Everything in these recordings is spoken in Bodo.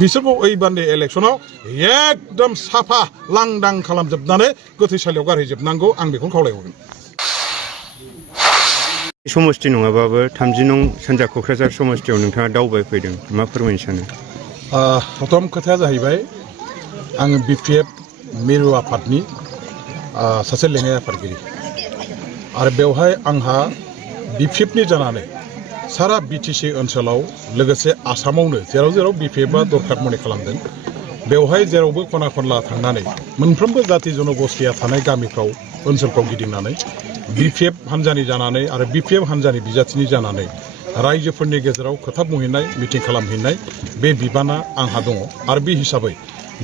बिसोरखौ ओइबारनि इलेक्सनाव एकदम साफा लांदां खालामजोबनानै गोथैसालियाव गारहैजोबनांगौ आं बेखौ खावलायहरगोन समस्ति नङाबाबो 30 नं सानजा क'क्राझार समस्तियाव नोंथाङा दावबायफैदों मा फोरमायनो सानो प्रथम खोथाया जाहैबाय आङो बिपिएफ मिरु आफादनि सासे लेङाइ आफादगिरि आरो बेवहाय आंहा बिपिएफनि जानानै सारा बिटिसि ओनसोलाव लोगोसे आसामावनो जेराव जेराव बिपिएफआ दरखार मनि खालामदों बेवहाय जेरावबो खना खनला थांनानै मोनफ्रोमबो जाति जनगोष्ठिया थानाय गामिफ्राव ओनसोलफ्राव गिदिंनानै बिपिएफ हान्जानि जानानै आरो बिपिएफ हान्जानि बिजाथिनि जानानै रायजोफोरनि गेजेराव खोथा बुंहैनाय मिटिं खालामहैनाय बे बिबाना आंहा दङ आरो बे हिसाबै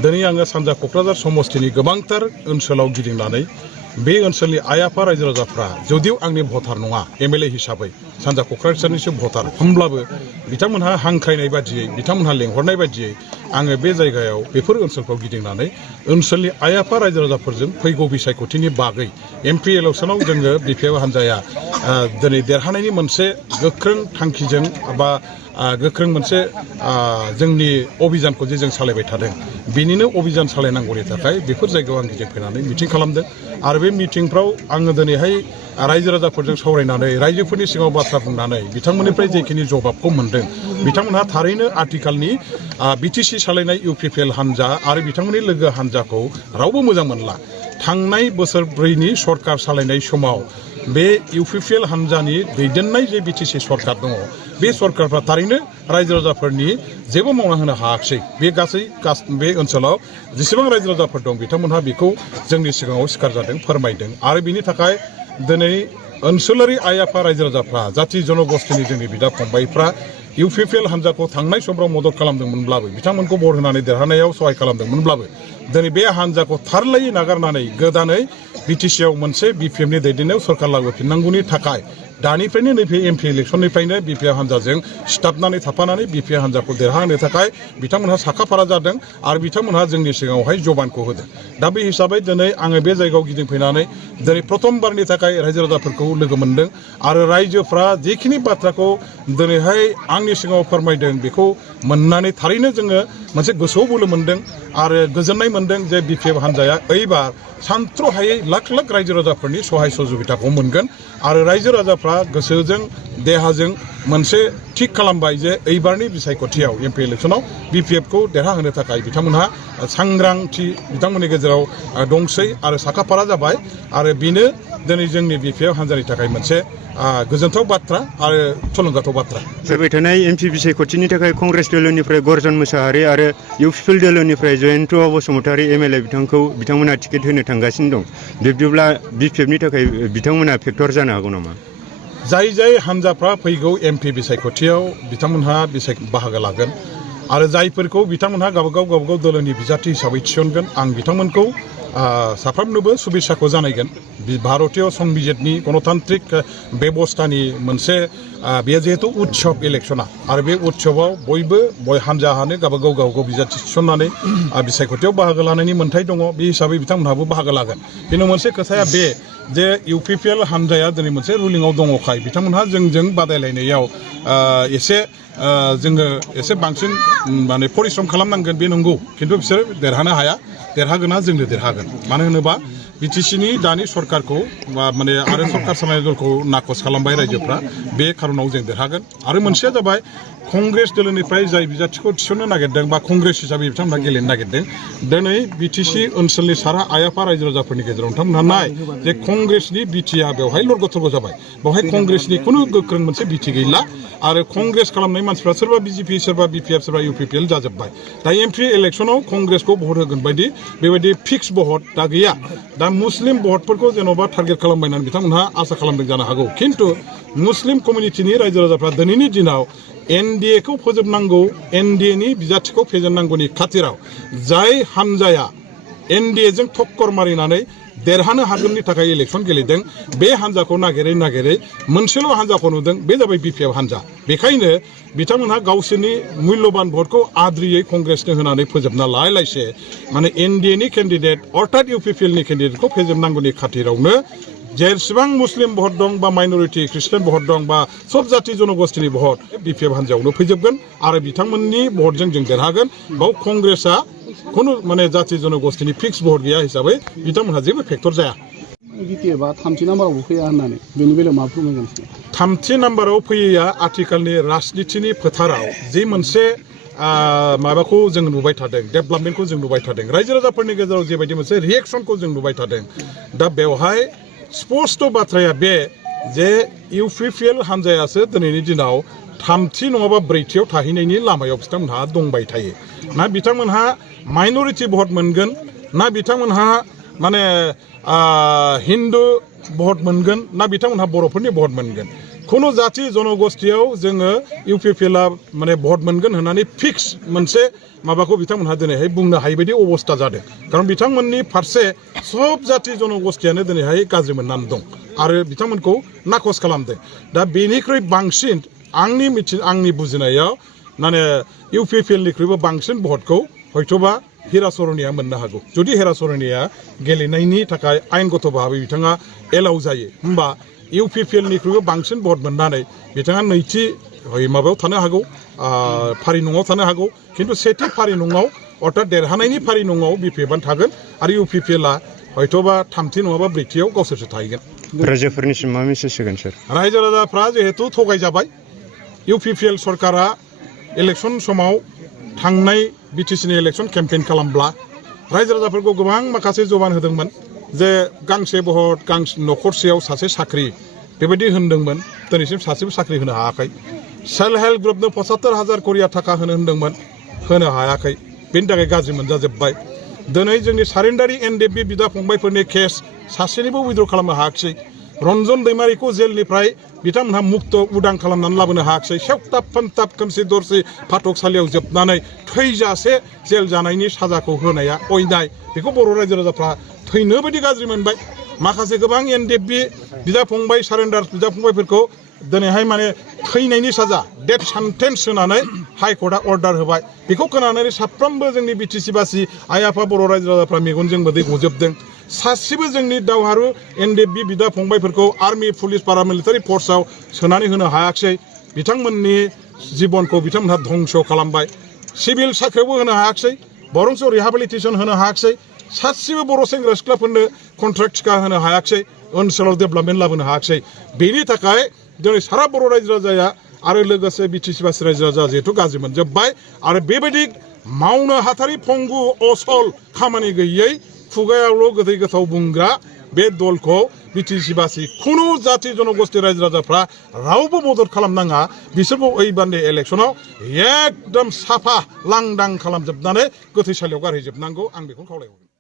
दिनै आङो सानजा क'क्राझार समस्तिनि गोबांथार ओनसोलाव गिदिंनानै बे ओनसोलनि आइ आफा रायजो राजाफ्रा जुदिव आंनि भटार नङा एमएलए हिसाबै सानजा क'क्राझारनिसो भटार होमब्लाबो बिथांमोनहा हांख्रायनाय बादियै बिथांमोनहा लेंहरनाय बादियै आङो बे जायगायाव बेफोर ओनसोलफ्राव गिदिंनानै ओनसोलनि आइ आफा रायजो राजाफोरजों फैगौ बिसायख'थिनि बागै एमपि इलेक्सनाव जोङो बिपिएफ हान्जाया दिनै देरहानायनि मोनसे गोख्रों थांखिजों बा गोख्रों मोनसे जोंनि अभियानखौ जे जों सालायबाय थादों बेनिनो अभियान सालायनांगौनि थाखाय बेफोर जायगायाव आं गिदिंफैनानै मिटिं खालामदों आरो बे मिटिंफ्राव आङो दिनैहाय रायजो राजाफोरजों सावरायनानै रायजोफोरनि सिगाङाव बाथ्रा बुंनानै बिथांमोननिफ्राय जेखिनि जबाबखौ मोन्दों बिथांमोनहा थारैनो आथिखालनि बिटिसि सालायनाय इउपिपिएल हान्जा आरो बिथांमोननि लोगो हान्जाखौ रावबो मोजां मोनला थांनाय बोसोरब्रैनि सरकार सालायनाय समाव बे इउपिपिएल हान्जानि दैदेननाय जे बिटिसि सरकार दङ बे सरकारफ्रा थारैनो रायजो राजाफोरनि जेबो मावना होनो हायाखिसै बे गासै बे ओनसोलाव जेसेबां रायजो राजाफोर दं बिथांमोनहा बेखौ जोंनि सिगाङाव सिखार जादों फोरमायदों आरो बिनि थाखाय दिनै ओनसोलारि आइ आफा रायजो राजाफ्रा जाति जनगोष्ठिनि जोंनि बिदा फंबायफ्रा इउपिपिएल हान्जाखौ थांनाय समफ्राव मदद खालामदोंमोनब्लाबो बिथांमोनखौ भट होनानै देरहानायाव सहाय खालामदोंमोनब्लाबो दिनै बे हान्जाखौ थारलायै नागारनानै गोदानै बिटिसिआव मोनसे बिपिएफनि दैदेननायाव सरकार लाबोफिननांगौनि थाखाय दानिफ्रायनो नैबे एमपि इलेक्सननिफ्रायनो बिपिएफ हान्जाजों सिथाबनानै थाफानानै बिपिएफ हान्जाखौ देरहाहोनो थाखाय बिथांमोनहा साखाफारा जादों आरो बिथांमोनहा जोंनि सिगाङावहाय जबानखौ होदों दा बे हिसाबै दिनै आङो बे जायगायाव गिदिंफैनानै दिनै प्रथमबारनि थाखाय रायजो राजाफोरखौ लोगो मोन्दों आरो रायजोफ्रा जेखिनि बाथ्राखौ दिनैहाय आंनि सिगाङाव फोरमायदों बेखौ मोननानै थारैनो जोङो मोनसे गोसोआव बोलो मोन्दों आरो गोजोननाय मोन्दों जे बिपिएफ हान्जाया ओइबार सानथ्र'हायै लाख लाख रायजो राजाफोरनि सहाय सहजुगिताखौ मोनगोन आरो रायजो राजाफ्रा गोसोजों देहाजों मोनसे थिग खालामबाय जे ओइबारनि बिसायख'थियाव एमपि इलेक्सनाव बिपिएफखौ देरहाहोनो थाखाय बिथांमोनहा सांग्रांथि बिथांमोननि गेजेराव दंसै आरो साखाफारा जाबाय आरो बेनो दिनै जोंनि बिपिएफ हान्जानि थाखाय मोनसे गोजोनथाव बाथ्रा आरो थुलुंगाथाव बाथ्रा फैबाय थानाय एमपि बिसायख'थिनि थाखाय कंग्रेस दोलोनिफ्राय गर्जन मोसाहारि आरो इउपिपिएल दोलोनिफ्राय जयन्त बसुमतारी एमएलए बिथांमोना टिकेट होनो थांगासिनो दं बिब्दिब्ला बिपिएफनि थाखाय बिथांमोना फेक्टर जानो हागौ नामा जाय जाय हान्जाफ्रा फैगौ एमपि बिसायख'थियाव बिथांमोनहा बाहागो लागोन आरो जायफोरखौ बिथांमोनहा गावबागाव दोलोनि बिजाथि हिसाबै थिसनगोन आं बिथांमोनखौ साफ्रोमनोबो शुभेच्छाखौ जानायगोन भारतीय संबिजितनि गणतान्त्रिक बेबस्थानि मोनसे बेयो जिहेतु उत्सव इलेक्शना आरो बे उत्सवआव बयबो हान्जाहानो गावबागाव बिजाथि थिसननानै बिसायख'थियाव बाहागो लानायनि मोन्थाय दङ बे हिसाबै बिथांमोनहाबो बाहागो लागोन खिन्थु मोनसे खोथाया बे जे इउपिपिएल हान्जाया दिनै मोनसे रुलिंआव दङखाय बिथांमोनहा जोंजों बादायलायनायाव जोङो एसे बांसिन माने परिश्रम खालामनांगोन बे नंगौ खिन्थु बिसोर देरहानो हाया देरहागोना जोंनो देरहागोन मानो होनोबा बिटिसिनि दानि सरकारखौ माने आरो सरकार सालायनाय दलखौ नाखस खालामबाय रायजोफ्रा बे खारनाव जों देरहागोन आरो मोनसेया जाबाय कंग्रेस दोलोनिफ्राय जाय बिजाथिखौ थिसननो नागिरदों बा कंग्रेस हिसाबै बिथांमोनहा गेलेनो नागिरदों दिनै बिटिसि ओनसोलनि सारा आइ आफा रायजो राजाफोरनि गेजेराव बिथांमोनहा नाय जे कंग्रेसनि बिटिआ बेवहाय लरगथरग जाबाय बेवहाय कंग्रेसनि खुनु गोख्रों मोनसे बिटि गैला आरो कंग्रेस खालामनाय मानसिफ्रा सोरबा बिजेपि सोरबा बिपिएफ सोरबा इउपिपिएल जाजोब्बाय दा एमपि इलेक्सनाव कंग्रेसखौ भट होगोन बायदि बेबायदि फिक्स भट दा गैया दा मुस्लिम भटफोरखौ जेन'बा टार्गेट खालामबायनानै बिथांमोनहा आसा खालामदों जानो हागौ खिन्थु मुस्लिम कमिउनिटिनि रायजो राजाफ्रा दिनैनि दिनाव एनडिएखौ फोजोबनांगौ एनडिएनि बिजाथिखौ फेजेननांगौनि खाथिराव जाय हान्जाया एनडिएजों थक्कर मारिनानै देरहानो हागोननि थाखाय इलेक्सन गेलेदों बे हान्जाखौ नागिरै मोनसेल' हान्जाखौ नुदों बे जाबाय बिपिएफ हान्जा बेखायनो बिथांमोनहा गावसोरनि मुल्यबान भटखौ आद्रियै कंग्रेसनो होनानै फोजोबना लायलायसे माने एनडिएनि केन्डिडेट अर्थात इउपिपिएलनि केन्डिडेटखौ फेजेननांगौनि खाथिरावनो जेसेबां मुस्लिम भट दं बा माइनरिटि ख्रिस्टान भट दं बा सब जाति जनगोष्ठीनि भट बिपिएफ हान्जायावनो फैजोबगोन आरो बिथांमोननि भटजों जों देरहागोन बाव कंग्रेसआ खुनु माने जाति जनगोष्ठीनि फिक्स भट गैया हिसाबै बिथांमोनहा जेबो फेक्टर जाया बिपिएफआ थामथि नाम्बारावबो फैया होननानै बेनि बेलायाव मा फोरमायगोन थामथि नाम्बाराव फैयैया आथिखालनि राजनितिनि फोथाराव जि मोनसे माबाखौ जों नुबाय थादों डेभेलपमेन्टखौ जों नुबाय थादों रायजो राजाफोरनि गेजेराव जेबायदि मोनसे रिएक्सनखौ जों नुबाय थादों दा बेवहाय स्पष्ट बाथ्राया बे जे इउपिपिएल हान्जायासो दिनैनि दिनाव थामथि नङाबा ब्रैथियाव थाहैनायनि लामायाव बिथांमोनहा दंबाय थायो ना बिथांमोनहा माइनरिटि भट मोनगोन ना बिथांमोनहा माने हिन्दु भट मोनगोन ना बिथांमोनहा बर'फोरनि भट मोनगोन खुनु जाति जनगोष्ठीयाव जोङो इउपिपिएलआ माने भट मोनगोन होननानै फिक्स मोनसे माबाखौ बिथांमोनहा दिनैहाय बुंनो हायै बायदि अबस्था जादों खारन बिथांमोननि फारसे सब जाति जनगोष्ठीयानो दिनैहाय गाज्रि मोननानै दं आरो बिथांमोनखौ नाखस खालामदों दा बेनिख्रुइ बांसिन आंनि बुजिनायाव माने इउपिपिएलनिख्रुइबो बांसिन भटखौ हयथ'बा हिराचरनिया मोननो हागौ जुदि हिराचरनिया गेलेनायनि थाखाय आयेनगत भाबै बिथाङा एलाउ जायो होमबा इउपिपिएलनिख्रुइबो बांसिन भट मोननानै बिथाङा नैथि माबायाव थानो हागौ फारि नङाव थानो हागौ खिन्थु सेथि फारि नङाव अर्थात देरहानायनि फारि नङाव बिपिएफआनो थागोन आरो इउपिपिएलआ हयथ'बा थामथि नङाबा ब्रैथियाव गावसोरसो थाहैगोन रायजोफोरनिसिम मा मेसेज होगोन सार रायजो राजाफ्रा जिहेतु थगायजाबाय इउपिपिएल सरकारा इलेक्सन समाव थांनाय बिटिसिनि इलेक्सन केम्पेइन खालामब्ला रायजो राजाफोरखौ गोबां माखासे जबान होदोंमोन जे गांसे भट न'खरसेयाव सासे साख्रि बेबायदि होनदोंमोन दिनैसिम सासेबो साख्रि होनो हायाखै सेल्फ हेल्प ग्रुपनो 75,000 करिया थाखा होनो होनदोंमोन होनो हायाखै बेनि थाखाय गाज्रि मोनजाजोब्बाय दिनै जोंनि सारेन्डारि एनडिएफबि बिदा फंबायफोरनि केस सासेनिबो उइद्र खालामनो हायाखिसै रन्जन दैमारिखौ जेलनिफ्राय बिथांमोनहा मुक्त उदां खालामनानै लाबोनो हायाखिसै सेवताब फानताब खोमसि दरसि फाथकसालियाव जोबनानै थैजासे जेल जानायनि साजाखौ होनाया अयनाय बेखौ बर' रायजो राजाफ्रा थैनो बायदि गाज्रि मोनबाय माखासे गोबां एनडिएफबि बिदा फंबाय सारेन्डार बिदा फंबायफोरखौ दिनैहाय माने थैनायनि साजा डेथ सेन्टेन्स होनानै हाइकर्टआ अर्डार होबाय बेखौ खोनानानै साफ्रोमबो जोंनि बिटिसि बासि आइ आफा बर' रायजो राजाफ्रा मेगनजों मोदै गजोबदों सासेबो जोंनि दावहारु एनडिएफबि बिदा फंबायफोरखौ आर्मि पुलिस पारामिलिटारि फर्सआव सोनानै होनो हायाखिसै बिथांमोननि जिबनखौ बिथांमोनहा धंस खालामबाय सिभिल साख्रियावबो होनो हायाखिसै बरंस रिहाबिलिटेसन होनो हायाखिसै सासेबो बर' सेंग्रा सिख्लाफोरनो कन्ट्राक्ट टिका होनो हायाखिसै ओनसोलाव डेभेलपमेन्ट लाबोनो हायाखिसै बेनि थाखाय दिनै सारा बर' रायजो राजाया आरो लोगोसे बिटिसि बासि रायजो राजा जिहेतु गाज्रि मोनजोब्बाय आरो बेबायदि मावनो हाथारि फंगु असल खामानि गैयै खुगायावल' गोदै गोथाव बुंग्रा बे दलखौ बिटिसि बासि खुनु जाति जनगोष्ठी रायजो राजाफ्रा रावबो मदद खालामनाङा बिसोरखौ ओइबारनि इलेक्सनाव एकदम साफा लांदां खालामजोबनानै गोथैसालियाव गारहैजोबनांगौ आं बेखौ खावलायहरगोन